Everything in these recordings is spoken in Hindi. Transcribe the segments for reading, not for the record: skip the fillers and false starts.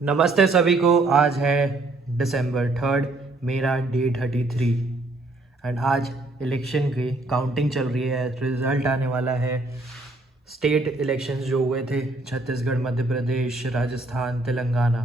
नमस्ते सभी को। आज है December 3, मेरा डे 33 एंड आज इलेक्शन की काउंटिंग चल रही है। रिज़ल्ट आने वाला है। स्टेट इलेक्शंस जो हुए थे छत्तीसगढ़, मध्य प्रदेश, राजस्थान, तेलंगाना,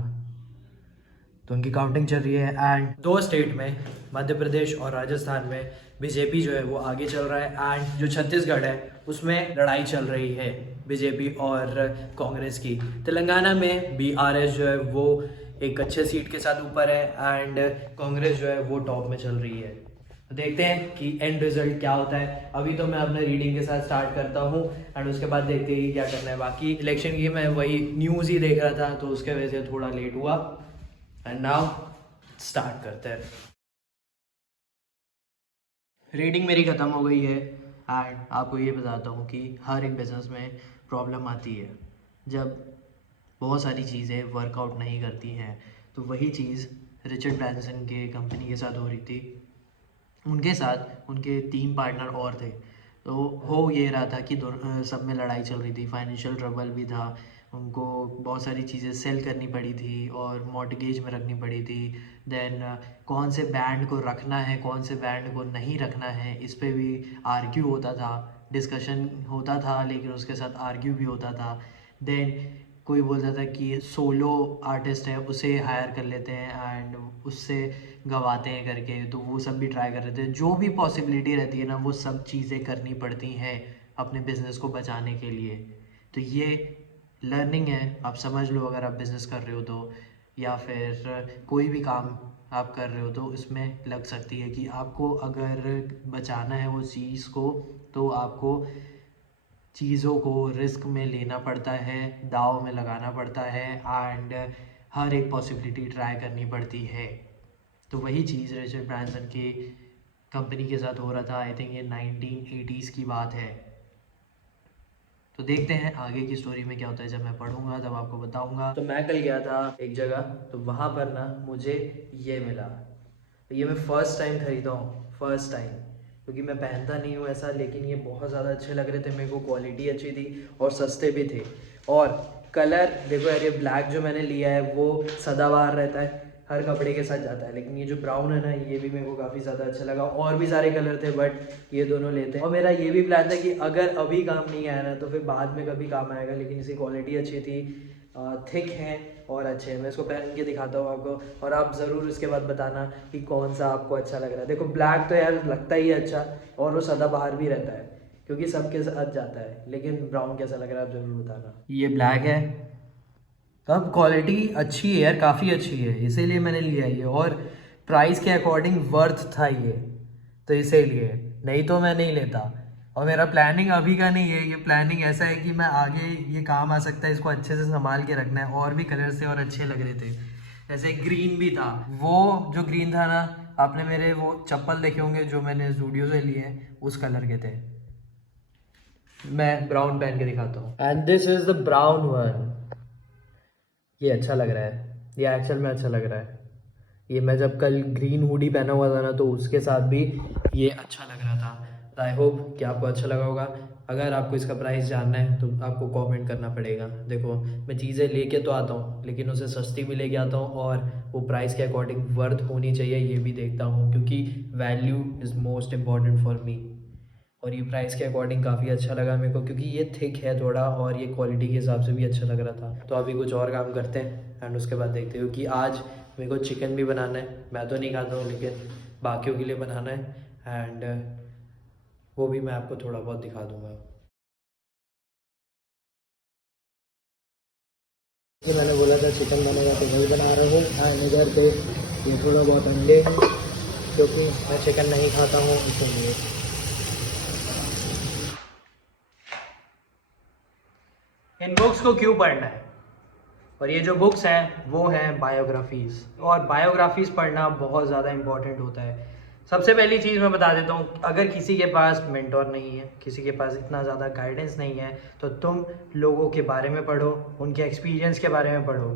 तो उनकी काउंटिंग चल रही है। एंड दो स्टेट में, मध्य प्रदेश और राजस्थान में, बीजेपी जो है वो आगे चल रहा है। एंड जो छत्तीसगढ़ है उसमें लड़ाई चल रही है बीजेपी और कांग्रेस की। तेलंगाना में बीआरएस जो है वो एक अच्छे सीट के साथ ऊपर है एंड कांग्रेस जो है वो टॉप में चल रही है। तो देखते हैं कि एंड रिजल्ट क्या होता है। अभी तो मैं अपने रीडिंग के साथ स्टार्ट करता हूँ एंड उसके बाद देखते हैं कि क्या करना है। बाकी इलेक्शन की मैं वही न्यूज़ ही देख रहा था तो उसके वजह से थोड़ा लेट हुआ। एंड नाउ स्टार्ट करते हैं। रीडिंग मेरी ख़त्म हो गई है एंड आपको ये बताता हूँ कि हर एक बिज़नेस में प्रॉब्लम आती है जब बहुत सारी चीज़ें वर्कआउट नहीं करती हैं। तो वही चीज़ रिचर्ड ब्रैंसन के कंपनी के साथ हो रही थी। उनके साथ उनके 3 पार्टनर और थे। तो हो ये रहा था कि सब में लड़ाई चल रही थी, फाइनेंशियल ट्रबल भी था, उनको बहुत सारी चीज़ें सेल करनी पड़ी थी और मॉर्टगेज में रखनी पड़ी थी। देन कौन से बैंड को रखना है, कौन से बैंड को नहीं रखना है, इस पे भी आर्ग्यू होता था, डिस्कशन होता था, लेकिन उसके साथ आर्ग्यू भी होता था। देन कोई बोलता था कि सोलो आर्टिस्ट है उसे हायर कर लेते हैं एंड उससे गवाते हैं करके, तो वो सब भी ट्राई कर रहे थे। जो भी पॉसिबिलिटी रहती है ना, वो सब चीज़ें करनी पड़ती हैं अपने बिज़नेस को बचाने के लिए। तो ये लर्निंग है, आप समझ लो अगर आप बिज़नेस कर रहे हो तो, या फिर कोई भी काम आप कर रहे हो तो इसमें लग सकती है कि आपको अगर बचाना है वो चीज़ को, तो आपको चीज़ों को रिस्क में लेना पड़ता है, दाव में लगाना पड़ता है एंड हर एक पॉसिबिलिटी ट्राई करनी पड़ती है। तो वही चीज़ रिचर्ड ब्रांसन की कंपनी के साथ हो रहा था। आई थिंक ये 1980s की बात है। तो देखते हैं आगे की स्टोरी में क्या होता है। जब मैं पढ़ूंगा तब आपको बताऊंगा। तो मैं कल गया था एक जगह, तो वहाँ पर ना मुझे ये मिला। ये मैं फ़र्स्ट टाइम ख़रीदा हूँ, फ़र्स्ट टाइम, क्योंकि मैं पहनता नहीं हूँ ऐसा, लेकिन ये बहुत ज़्यादा अच्छे लग रहे थे मेरे को, क्वालिटी अच्छी थी और सस्ते भी थे। और कलर देखो यार, ये ब्लैक जो मैंने लिया है वो सदाबहार रहता है, हर कपड़े के साथ जाता है। लेकिन ये जो ब्राउन है ना, ये भी मेरे को काफ़ी ज़्यादा अच्छा लगा। और भी सारे कलर थे बट ये दोनों लेते हैं। और मेरा ये भी प्लान था कि अगर अभी काम नहीं आया ना तो फिर बाद में कभी काम आएगा। लेकिन इसकी क्वालिटी अच्छी थी, थिक है और अच्छे हैं। मैं इसको पहन के दिखाता हूँ आपको और आप ज़रूर इसके बाद बताना कि कौन सा आपको अच्छा लग रहा है। देखो ब्लैक तो यार लगता ही है अच्छा, और वो सदाबहार भी रहता है क्योंकि सबके साथ जाता है। लेकिन ब्राउन कैसा लग रहा है आप ज़रूर बताना। ये ब्लैक है, तब क्वालिटी अच्छी है यार, काफ़ी अच्छी है, इसीलिए मैंने लिया ये। और प्राइस के अकॉर्डिंग वर्थ था ये, तो इसीलिए, नहीं तो मैं नहीं लेता। और मेरा प्लानिंग अभी का नहीं है, ये प्लानिंग ऐसा है कि मैं आगे ये काम आ सकता है, इसको अच्छे से संभाल के रखना है। और भी कलर थे और अच्छे लग रहे थे, जैसे ग्रीन भी था। वो जो ग्रीन था ना, आपने मेरे वो चप्पल देखे होंगे जो मैंने जूडियो से लिए हैं, उस कलर के थे। मैं ब्राउन पहन के दिखाता हूँ। And this is the brown one. ये अच्छा लग रहा है, ये एक्चुअल में अच्छा लग रहा है। ये मैं जब कल ग्रीन हुडी पहना हुआ था ना, तो उसके साथ भी ये अच्छा लग रहा था। आई होप कि आपको अच्छा लगा होगा। अगर आपको इसका प्राइस जानना है तो आपको कमेंट करना पड़ेगा। देखो मैं चीज़ें लेके तो आता हूँ, लेकिन उसे सस्ती भी लेके आता हूँ और वो प्राइस के अकॉर्डिंग वर्थ होनी चाहिए ये भी देखता हूँ, क्योंकि value is most important for me. और ये प्राइस के अकॉर्डिंग काफ़ी अच्छा लगा मेरे को, क्योंकि ये थिक है थोड़ा और ये क्वालिटी के हिसाब से भी अच्छा लग रहा था। तो अभी कुछ और काम करते हैं एंड उसके बाद देखते हो कि आज मेरे को चिकन भी बनाना है। मैं तो नहीं खाता हूँ लेकिन बाकियों के लिए बनाना है एंड वो भी मैं आपको थोड़ा बहुत दिखा दूँगा। कि मैंने बोला था चिकन बनेगा तो वही बना रहा हूँ एंड इधर पे ये थोड़ा बहुत अंडे, क्योंकि मैं चिकन नहीं खाता हूँ इसलिए। इन बुक्स को क्यों पढ़ना है? और ये जो बुक्स हैं वो हैं बायोग्राफीज़, और बायोग्राफीज़ पढ़ना बहुत ज़्यादा इम्पॉर्टेंट होता है। सबसे पहली चीज़ मैं बता देता हूँ, अगर किसी के पास मेंटोर नहीं है, किसी के पास इतना ज़्यादा गाइडेंस नहीं है, तो तुम लोगों के बारे में पढ़ो, उनके एक्सपीरियंस के बारे में पढ़ो।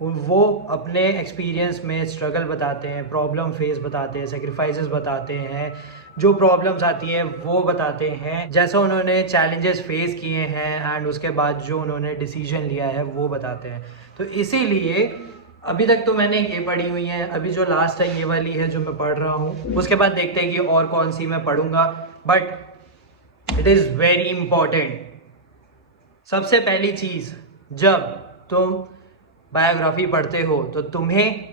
वो अपने एक्सपीरियंस में स्ट्रगल बताते हैं, प्रॉब्लम फेस बताते हैं, सेक्रीफाइसेस बताते हैं, जो प्रॉब्लम्स आती हैं वो बताते हैं, जैसा उन्होंने चैलेंजेस फेस किए हैं एंड उसके बाद जो उन्होंने डिसीजन लिया है वो बताते हैं। तो इसीलिए अभी तक तो मैंने ये पढ़ी हुई है, अभी जो लास्ट है ये वाली है जो मैं पढ़ रहा हूँ, उसके बाद देखते हैं कि और कौन सी मैं पढ़ूंगा। But it is very important. सबसे पहली चीज़, जब तुम बायोग्राफी पढ़ते हो तो तुम्हें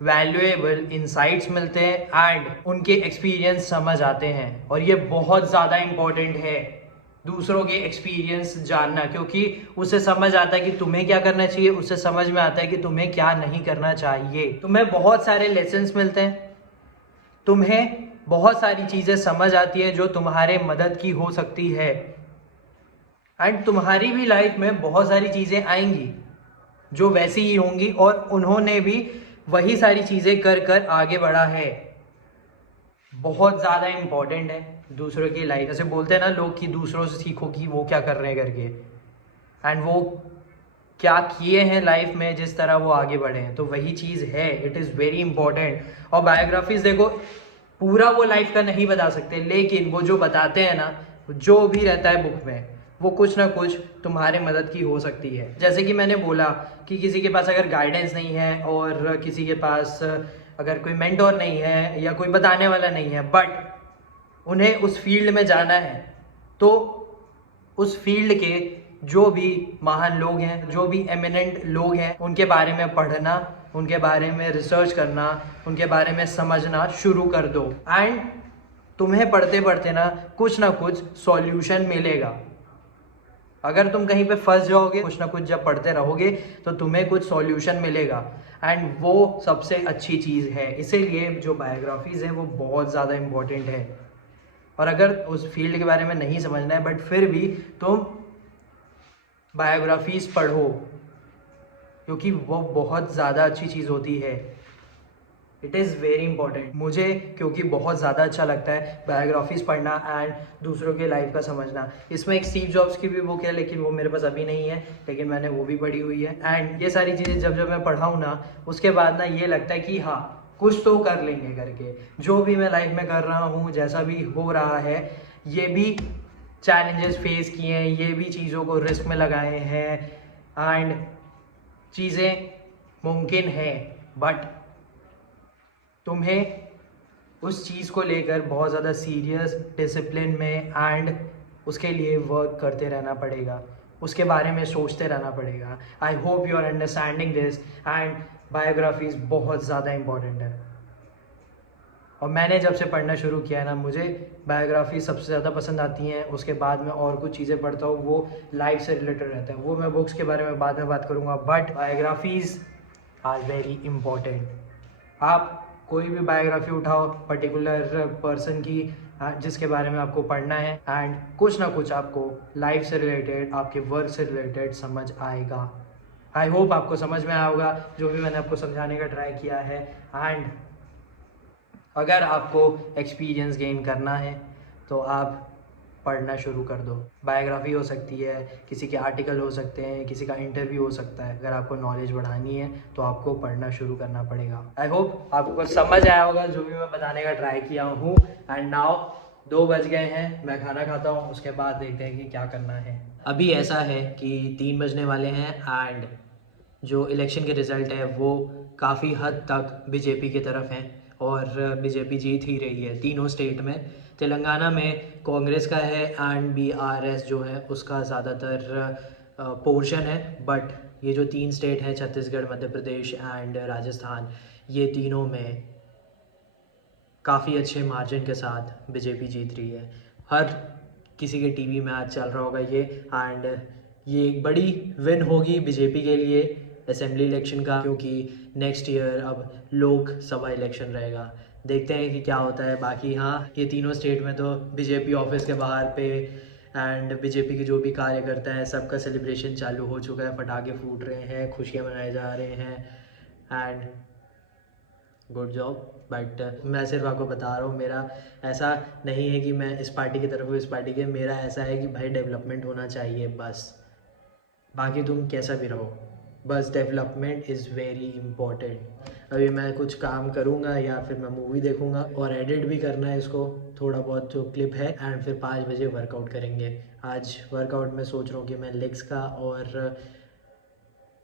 वैल्यूएबल इंसाइट्स मिलते हैं एंड उनके एक्सपीरियंस समझ आते हैं, और ये बहुत ज़्यादा इम्पोर्टेंट है दूसरों के एक्सपीरियंस जानना, क्योंकि उससे समझ आता है कि तुम्हें क्या करना चाहिए, उससे समझ में आता है कि तुम्हें क्या नहीं करना चाहिए। तुम्हें बहुत सारे लेसन्स मिलते हैं, तुम्हें बहुत सारी चीज़ें समझ आती है जो तुम्हारे मदद की हो सकती है, एंड तुम्हारी भी लाइफ में बहुत सारी चीज़ें आएंगी जो वैसी ही होंगी और उन्होंने भी वही सारी चीज़ें कर कर आगे बढ़ा है। बहुत ज़्यादा इम्पॉर्टेंट है दूसरों की लाइफ। जैसे बोलते हैं ना लोग कि दूसरों से सीखो कि वो क्या कर रहे हैं करके, एंड वो क्या किए हैं लाइफ में जिस तरह वो आगे बढ़े हैं, तो वही चीज़ है। It is very important. और बायोग्राफीज देखो, पूरा वो लाइफ का नहीं बता सकते, लेकिन वो जो बताते हैं ना, जो भी रहता है बुक में, वो कुछ ना कुछ तुम्हारे मदद की हो सकती है। जैसे कि मैंने बोला कि किसी के पास अगर गाइडेंस नहीं है और किसी के पास अगर कोई मेंटोर नहीं है या कोई बताने वाला नहीं है, बट उन्हें उस फील्ड में जाना है, तो उस फील्ड के जो भी महान लोग हैं, जो भी एमिनेंट लोग हैं, उनके बारे में पढ़ना, उनके बारे में रिसर्च करना, उनके बारे में समझना शुरू कर दो, एंड तुम्हें पढ़ते पढ़ते ना कुछ सॉल्यूशन मिलेगा। अगर तुम कहीं पे फंस जाओगे, कुछ ना कुछ जब पढ़ते रहोगे तो तुम्हें कुछ सॉल्यूशन मिलेगा, एंड वो सबसे अच्छी चीज़ है। इसीलिए जो बायोग्राफीज़ हैं वो बहुत ज़्यादा इम्पोर्टेंट है। और अगर उस फील्ड के बारे में नहीं समझना है बट फिर भी तुम बायोग्राफीज़ पढ़ो, क्योंकि वो बहुत ज़्यादा अच्छी चीज़ होती है। It is very important. मुझे क्योंकि बहुत ज़्यादा अच्छा लगता है बायोग्राफीज़ पढ़ना एंड दूसरों के लाइफ का समझना। इसमें एक स्टीव जॉब्स की भी बुक है, लेकिन वो मेरे पास अभी नहीं है, लेकिन मैंने वो भी पढ़ी हुई है। एंड ये सारी चीज़ें जब जब मैं पढ़ाऊँ ना, उसके बाद ना ये लगता है कि हाँ, कुछ तो कर लेंगे करके। जो भी मैं लाइफ में कर रहा हूँ, जैसा भी हो रहा है, ये भी चैलेंजेस फेस किए हैं, ये भी चीज़ों को रिस्क में लगाए हैं, एंड चीज़ें मुमकिन है, बट तुम्हें उस चीज़ को लेकर बहुत ज़्यादा सीरियस डिसिप्लिन में एंड उसके लिए वर्क करते रहना पड़ेगा, उसके बारे में सोचते रहना पड़ेगा। I hope you are understanding this. And biographies बहुत ज़्यादा इम्पॉर्टेंट है, और मैंने जब से पढ़ना शुरू किया है ना, मुझे बायोग्राफी सबसे ज़्यादा पसंद आती हैं। उसके बाद में और कुछ चीज़ें पढ़ता हूँ, वो लाइफ से रिलेटेड रहता है, वो मैं बुक्स के बारे में बाद में बात करूँगा, but biographies are very important. आप कोई भी बायोग्राफी उठाओ पर्टिकुलर पर्सन की, जिसके बारे में आपको पढ़ना है, एंड कुछ ना कुछ आपको लाइफ से रिलेटेड, आपके वर्क से रिलेटेड समझ आएगा। आई होप आपको समझ में आया होगा जो भी मैंने आपको समझाने का ट्राई किया है। एंड अगर आपको एक्सपीरियंस गेन करना है तो आप पढ़ना शुरू कर दो। बायोग्राफी हो सकती है, किसी के आर्टिकल हो सकते हैं, किसी का इंटरव्यू हो सकता है। अगर आपको नॉलेज बढ़ानी है तो आपको पढ़ना शुरू करना पड़ेगा। आई होप आपको कुछ समझ आया होगा जो भी मैं बताने का ट्राई किया हूँ। एंड नाउ 2 बज गए हैं, मैं खाना खाता हूँ, उसके बाद देखते हैं कि क्या करना है। अभी ऐसा है कि 3 बजने वाले हैं, एंड जो इलेक्शन के रिज़ल्ट है वो काफ़ी हद तक बीजेपी की तरफ हैं, और बीजेपी जीत ही रही है तीनों स्टेट में। तेलंगाना में कांग्रेस का है, एंड बीआरएस जो है उसका ज़्यादातर पोर्शन है। बट ये जो 3 स्टेट हैं, छत्तीसगढ़, मध्य प्रदेश एंड राजस्थान, ये तीनों में काफ़ी अच्छे मार्जिन के साथ बीजेपी जीत रही है। हर किसी के टीवी में आज चल रहा होगा ये, एंड ये एक बड़ी विन होगी बीजेपी के लिए असेंबली इलेक्शन का, क्योंकि नेक्स्ट ईयर अब लोकसभा इलेक्शन रहेगा। देखते हैं कि क्या होता है। बाकी हाँ, ये तीनों स्टेट में तो बीजेपी ऑफिस के बाहर पे एंड बीजेपी के जो भी कार्यकर्ता हैं, सबका सेलिब्रेशन चालू हो चुका है, पटाखे फूट रहे हैं, खुशियाँ मनाए जा रहे हैं, एंड गुड जॉब। बट मैं सिर्फ आपको बता रहा हूँ, मेरा ऐसा नहीं है कि मैं इस पार्टी की तरफ हूँ, इस पार्टी के। मेरा ऐसा है कि भाई डेवलपमेंट होना चाहिए बस। बाकी तुम कैसा भी रहो, बस डेवलपमेंट इज़ वेरी इम्पोर्टेंट। अभी मैं कुछ काम करूँगा या फिर मैं मूवी देखूँगा, और एडिट भी करना है इसको, थोड़ा बहुत जो क्लिप है, एंड फिर 5 बजे वर्कआउट करेंगे। आज वर्कआउट में सोच रहा हूँ कि मैं लेग्स का और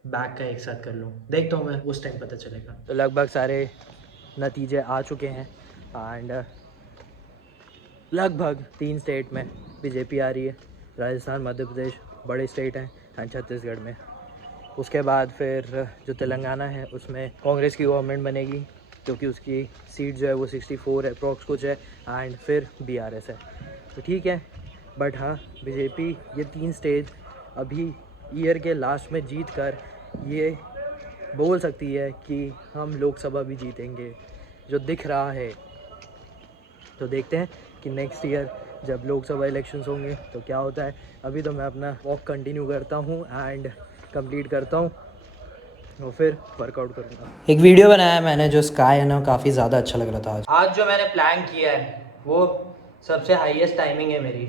बैक का एक साथ कर लूँ, देखता हूँ मैं, उस टाइम पता चलेगा। तो लगभग सारे नतीजे आ चुके हैं एंड लगभग 3 स्टेट में बीजेपी आ रही है। राजस्थान, मध्य प्रदेश बड़े स्टेट हैं एंड छत्तीसगढ़ में। उसके बाद फिर जो तेलंगाना है उसमें कांग्रेस की गवर्नमेंट बनेगी, क्योंकि उसकी सीट जो है वो 64 है अप्रॉक्स कुछ है, एंड फिर BRS है। तो ठीक है, बट हाँ बीजेपी ये 3 स्टेट अभी ईयर के लास्ट में जीत कर ये बोल सकती है कि हम लोकसभा भी जीतेंगे, जो दिख रहा है। तो देखते हैं कि नेक्स्ट ईयर जब लोकसभा इलेक्शंस होंगे तो क्या होता है। अभी तो मैं अपना वॉक कंटिन्यू करता हूँ एंड कंप्लीट करता हूँ और फिर वर्कआउट करूँगा। एक वीडियो बनाया मैंने, जो स्काई है ना, काफ़ी ज़्यादा अच्छा लग रहा था। आज जो मैंने प्लान किया है वो सबसे हाईएस्ट टाइमिंग है मेरी।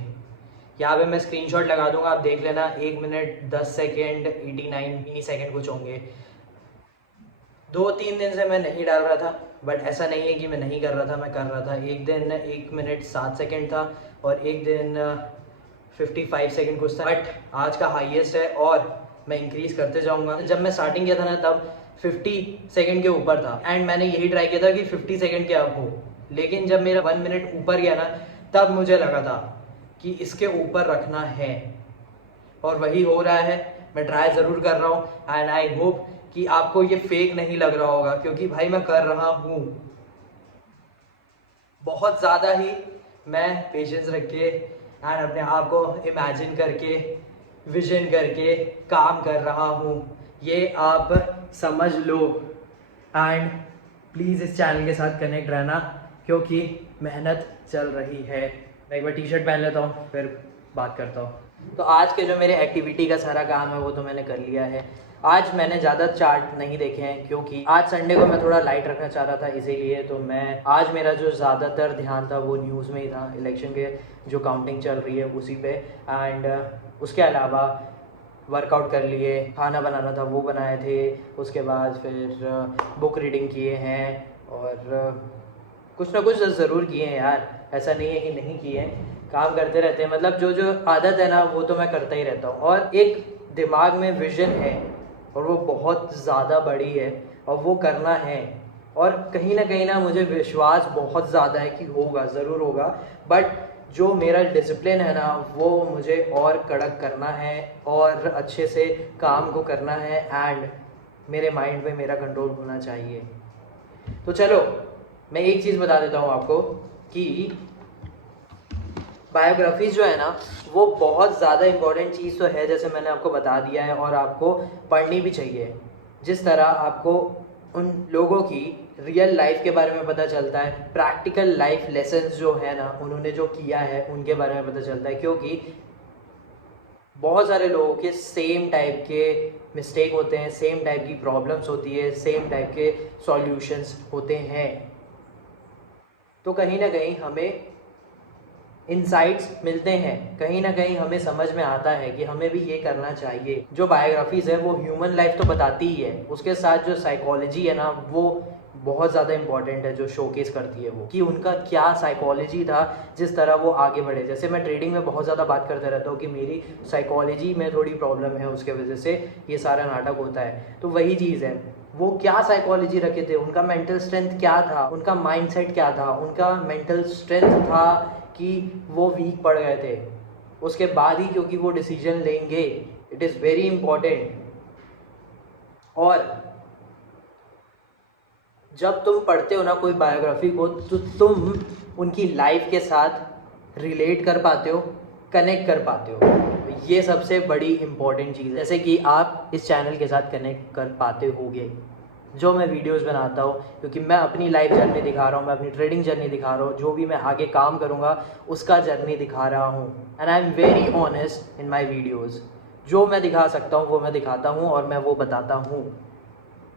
यहाँ पे मैं स्क्रीनशॉट लगा दूंगा, आप देख लेना। 1 मिनट 10 सेकेंड 89 मिनी सेकेंड कुछ होंगे। 2-3 दिन से मैं नहीं डाल रहा था, बट ऐसा नहीं है कि मैं नहीं कर रहा था, मैं कर रहा था। एक दिन 1 मिनट 7 सेकेंड था और एक दिन 55 सेकेंड कुछ था, बट आज का हाईएस्ट है और मैं इंक्रीज़ करते जाऊंगा। जब मैं स्टार्टिंग किया था ना तब 50 सेकेंड के ऊपर था एंड मैंने यही ट्राई किया था कि 50 सेकेंड के अब हो, लेकिन जब मेरा 1 मिनट ऊपर गया ना तब मुझे लगा था कि इसके ऊपर रखना है और वही हो रहा है। मैं ट्राई ज़रूर कर रहा हूँ एंड आई होप कि आपको ये फेक नहीं लग रहा होगा, क्योंकि भाई मैं कर रहा हूँ बहुत ज़्यादा ही। मैं पेशेंस रख के एंड अपने आप को इमेजिन करके, विजन करके काम कर रहा हूँ, ये आप समझ लो। एंड प्लीज़ इस चैनल के साथ कनेक्ट रहना, क्योंकि मेहनत चल रही है। मैं एक बार टी-शर्ट पहन लेता हूँ फिर बात करता हूँ। तो आज के जो मेरे एक्टिविटी का सारा काम है वो तो मैंने कर लिया है। आज मैंने ज़्यादा चार्ट नहीं देखे हैं, क्योंकि आज संडे को मैं थोड़ा लाइट रखना चाह रहा था, इसीलिए। तो मैं आज मेरा जो ज़्यादातर ध्यान था वो न्यूज़ में ही था, इलेक्शन के जो काउंटिंग चल रही है उसी पे। एंड उसके अलावा वर्कआउट कर लिए, खाना बनाना था वो बनाए थे, उसके बाद फिर बुक रीडिंग किए हैं और कुछ ना कुछ ज़रूर किए हैं यार, ऐसा नहीं है कि नहीं किए हैं। काम करते रहते हैं, मतलब जो जो आदत है ना वो तो मैं करता ही रहता हूँ। और एक दिमाग में विजन है और वो बहुत ज़्यादा बड़ी है और वो करना है, और कहीं ना मुझे विश्वास बहुत ज़्यादा है कि होगा, ज़रूर होगा। बट जो मेरा डिसिप्लिन है ना वो मुझे और कड़क करना है और अच्छे से काम को करना है एंड मेरे माइंड पे मेरा कंट्रोल होना चाहिए। तो चलो मैं एक चीज़ बता देता हूँ आपको कि बायोग्राफीज जो है ना वो बहुत ज़्यादा इम्पोर्टेंट चीज़ तो है, जैसे मैंने आपको बता दिया है, और आपको पढ़नी भी चाहिए। जिस तरह आपको उन लोगों की रियल लाइफ के बारे में पता चलता है, प्रैक्टिकल लाइफ लेसन्स जो है ना उन्होंने जो किया है उनके बारे में पता चलता है, क्योंकि बहुत सारे लोगों के सेम टाइप के मिस्टेक होते हैं, सेम टाइप की प्रॉब्लम्स होती है, सेम टाइप के सॉल्यूशंस होते हैं। तो कहीं ना कहीं हमें इनसाइट्स मिलते हैं, कहीं ना कहीं हमें समझ में आता है कि हमें भी ये करना चाहिए। जो बायोग्राफीज़ है वो ह्यूमन लाइफ तो बताती ही है, उसके साथ जो साइकोलॉजी है ना वो बहुत ज़्यादा इंपॉर्टेंट है, जो शोकेस करती है वो कि उनका क्या साइकोलॉजी था जिस तरह वो आगे बढ़े। जैसे मैं ट्रेडिंग में बहुत ज़्यादा बात करता रहता हूँ कि मेरी साइकोलॉजी में थोड़ी प्रॉब्लम है, उसके वजह से ये सारा नाटक होता है। तो वही चीज़ है, वो क्या साइकोलॉजी रखे थे, उनका मेंटल स्ट्रेंथ क्या था, उनका माइंडसेट क्या था। उनका मेंटल स्ट्रेंथ था कि वो वीक पड़ गए थे, उसके बाद ही क्योंकि वो डिसीजन लेंगे, इट इज़ वेरी इंपॉर्टेंट। और जब तुम पढ़ते हो ना कोई बायोग्राफी को तो तुम उनकी लाइफ के साथ रिलेट कर पाते हो, कनेक्ट कर पाते हो। ये सबसे बड़ी इम्पॉर्टेंट चीज़ है, जैसे कि आप इस चैनल के साथ कनेक्ट कर पाते होगे जो मैं वीडियोस बनाता हूँ, क्योंकि मैं अपनी लाइफ जर्नी दिखा रहा हूँ, मैं अपनी ट्रेडिंग जर्नी दिखा रहा हूँ, जो भी मैं आगे काम करूँगा उसका जर्नी दिखा रहा हूँ। And I am very honest in my videos, जो मैं दिखा सकता हूँ वो मैं दिखाता हूँ और मैं वो बताता हूँ।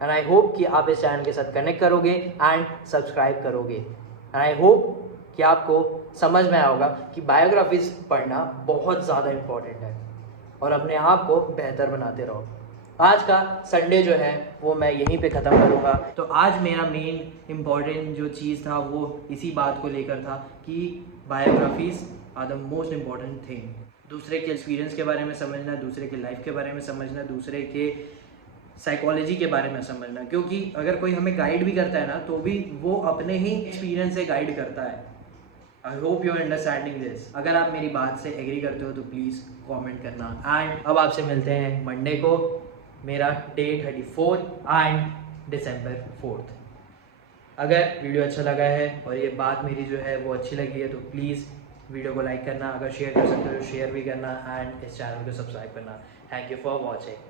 एंड आई होप कि आप इस चैनल के साथ कनेक्ट करोगे एंड सब्सक्राइब करोगे। एंड आई होप कि आपको समझ में आएगा कि बायोग्राफीज पढ़ना बहुत ज़्यादा इम्पॉर्टेंट है और अपने आप को बेहतर बनाते रहो। आज का संडे जो है वो मैं यहीं पे ख़त्म करूँगा। तो आज मेरा मेन इम्पॉर्टेंट जो चीज़ था वो इसी बात को लेकर था कि biographies are the most important thing. दूसरे के एक्सपीरियंस के बारे में समझना, दूसरे के लाइफ के बारे में समझना, दूसरे के साइकोलॉजी के बारे में समझना, क्योंकि अगर कोई हमें गाइड भी करता है ना तो भी वो अपने ही एक्सपीरियंस से गाइड करता है। I hope you are understanding this. अगर आप मेरी बात से एग्री करते हो तो प्लीज़ कमेंट करना। एंड अब आपसे मिलते हैं मंडे को, मेरा डे 34 एंड December 4th। अगर वीडियो अच्छा लगा है और ये बात मेरी जो है वो अच्छी लगी है तो प्लीज़ वीडियो को लाइक करना, अगर शेयर कर सकते हो तो शेयर भी करना एंड इस चैनल को सब्सक्राइब करना। Thank you for watching.